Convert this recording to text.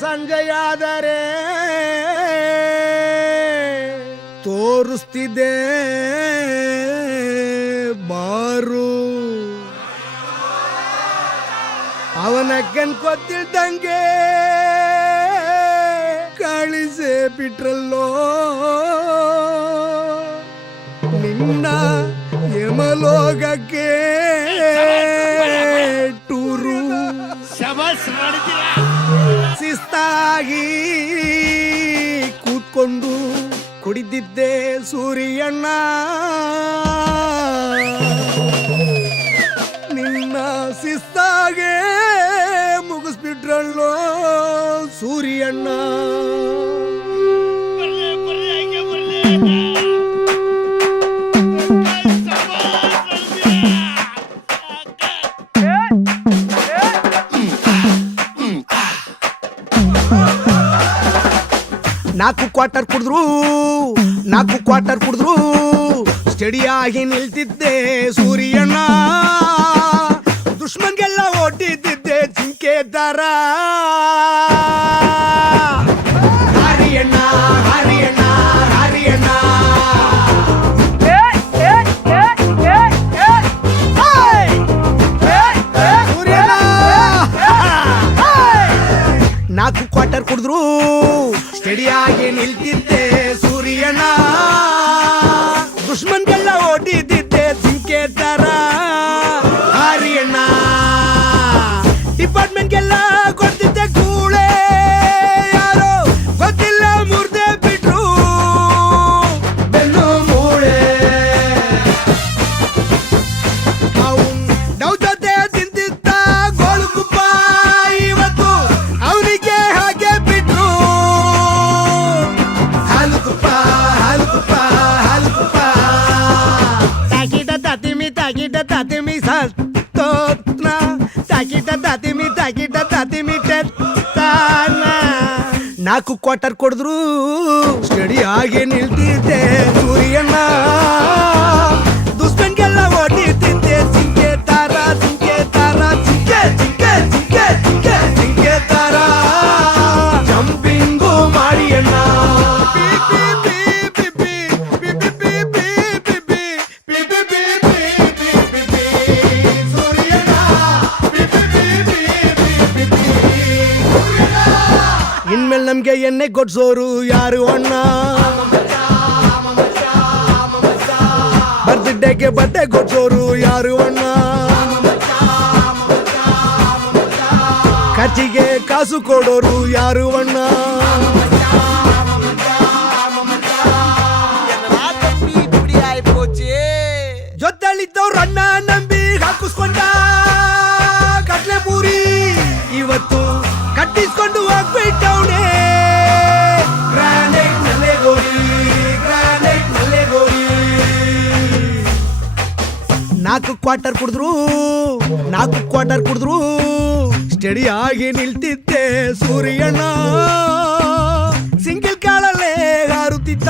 ಸಂಜೆಯಾದರೆ ತೋರಿಸ್ತಿದ್ದೆ ಬಾರು ಅವನಕ್ಕನ್ ಗೊತ್ತಿಲ್ದಂಗೆ ಕಳಿಸೇ ಬಿಟ್ರಲ್ಲೋ ನಿನ್ನ ಯಮಲೋಕಕ್ಕೆ ಟೂರು ಶಿಸ್ತಾಗಿ ಕೂತ್ಕೊಂಡು ಕುಡಿದಿದ್ದೆ ಸೂರ್ಯಣ್ಣ ನಿನ್ನ ಶಿಸ್ತಾಗೆ ಮುಗಿಸ್ಬಿಟ್ರಲ್ಲೋ ಸೂರ್ಯಣ್ಣ ನಾಲ್ಕು ಕ್ವಾರ್ಟರ್ ಕುಡಿದ್ರು ಸ್ಟಡಿಯಾಗಿ ನಿಲ್ತಿದ್ದೆ ಸೂರ್ಯಣ್ಣ ದುಶ್ಮನ್ಗೆಲ್ಲ ಓಟಿದ್ದಿದ್ದೆ ಜಿಂಕೆ ತರ ಹರಿಯಣ್ಣ ಹರಿಯಣ್ಣ ಹರಿಯಣ್ಣ ನಾಲ್ಕು ಕ್ವಾರ್ಟರ್ ಕುಡಿದ್ರು ಸ್ಟಡಿಯಾಗಿ ನಿಲ್ತಿದ್ದೆ ಸೂರ್ಯಣ್ಣ ದುಶ್ಮನ್ಗೆಲ್ಲ ಓಡಿದ್ದಿದ್ದೆ ಜಿಂಕೆ ತರ ಹರಿಯಣ್ಣ ಡಿಪಾರ್ಟ್ಮೆಂಟ್ಗೆಲ್ಲ ಕೊಡ್ತಿದ್ದೆ ಕೂಳೆ ಯಾರೋ ಗೊತ್ತಿಲ್ಲ ಮುರ್ದೆ ಬಿಟ್ರು ಬೆನ್ನು ಮೂಳೆ ಡೌ ಜೊತೆ ತಿಂತಿದ್ದ ಗೋಳುಗುಪ್ಪ ಇವತ್ತು ಅವನಿಗೆ ಹಾಗೆ ಬಿಟ್ರು ಹಾಲುಗುಪ್ಪ ಹಾಲುಗುಪ್ಪ ಹಾಲುಗುಪ್ಪ ತಾಕಿಟ ತಾತಿಮಿ ಸತ್ತೋತ್ನ ತಾಕಿಟ ತಾತಿಮಿ ತೆತ್ತಾನ ನಾಲ್ಕು ಕ್ವಾರ್ಟರ್ ಕೊಡಿದ್ರು ಸ್ಟಡಿ ಆಗಿ ನಿಲ್ತಿದ್ದೆ ಸೂರ್ಯಣ್ಣ ದುಶ್ಮನ್ಗೆಲ್ಲ ಓಡಿತಿದ್ದೆ ಜಿಂಕೆ ತರ ಜಿಂಕೆ ತರ ಜಿಂಕೆ ಜಿಂಕೆ ಜಿಂಕೆ ಜಿಂಕೆ ಜಿಂಕೆ ತರ ಜಂಪಿಂಗು ಮಾಡಿ ಅಣ್ಣ ಇನ್ಮೇಲೆ ನಮ್ಗೆ ಎಣ್ಣೆ ಕೊಡ್ಸೋರು ಯಾರು ಅಣ್ಣ ಬರ್ತ್ಡೇಗೆ ಬಟ್ಟೆ ಕೊಡ್ಸೋರು ಯಾರು ಅಣ್ಣ ಖರ್ಚಿಗೆ ಕಾಸು ಕೊಡೋರು ಯಾರು ಅಣ್ಣ ಜೊತೆಲಿದ್ದವ್ರು ಅಣ್ಣ ನಂಬಿ ಹಾಕಿಸ್ಕೊಂಡ ಕಟ್ಲೆ ಪೂರಿ ಇವತ್ತು ಕಟ್ಟಿಸ್ಕೊಂಡು ಹೋಗ್ಬಿಟ್ಟವನೇ ಗ್ರಾನೈಟ್ ನಲ್ಲೆ ಗೋರಿ ನಾಲ್ಕು ಕ್ವಾರ್ಟರ್ ಕುಡಿದ್ರು ಸ್ಟಡಿ ಆಗಿ ನಿಲ್ತಿದ್ದೆ ಸೂರ್ಯಣ್ಣ ಸಿಂಗಲ್ ಕಾಳಲ್ಲೇ ಹಾರುತ್ತಿದ್ದ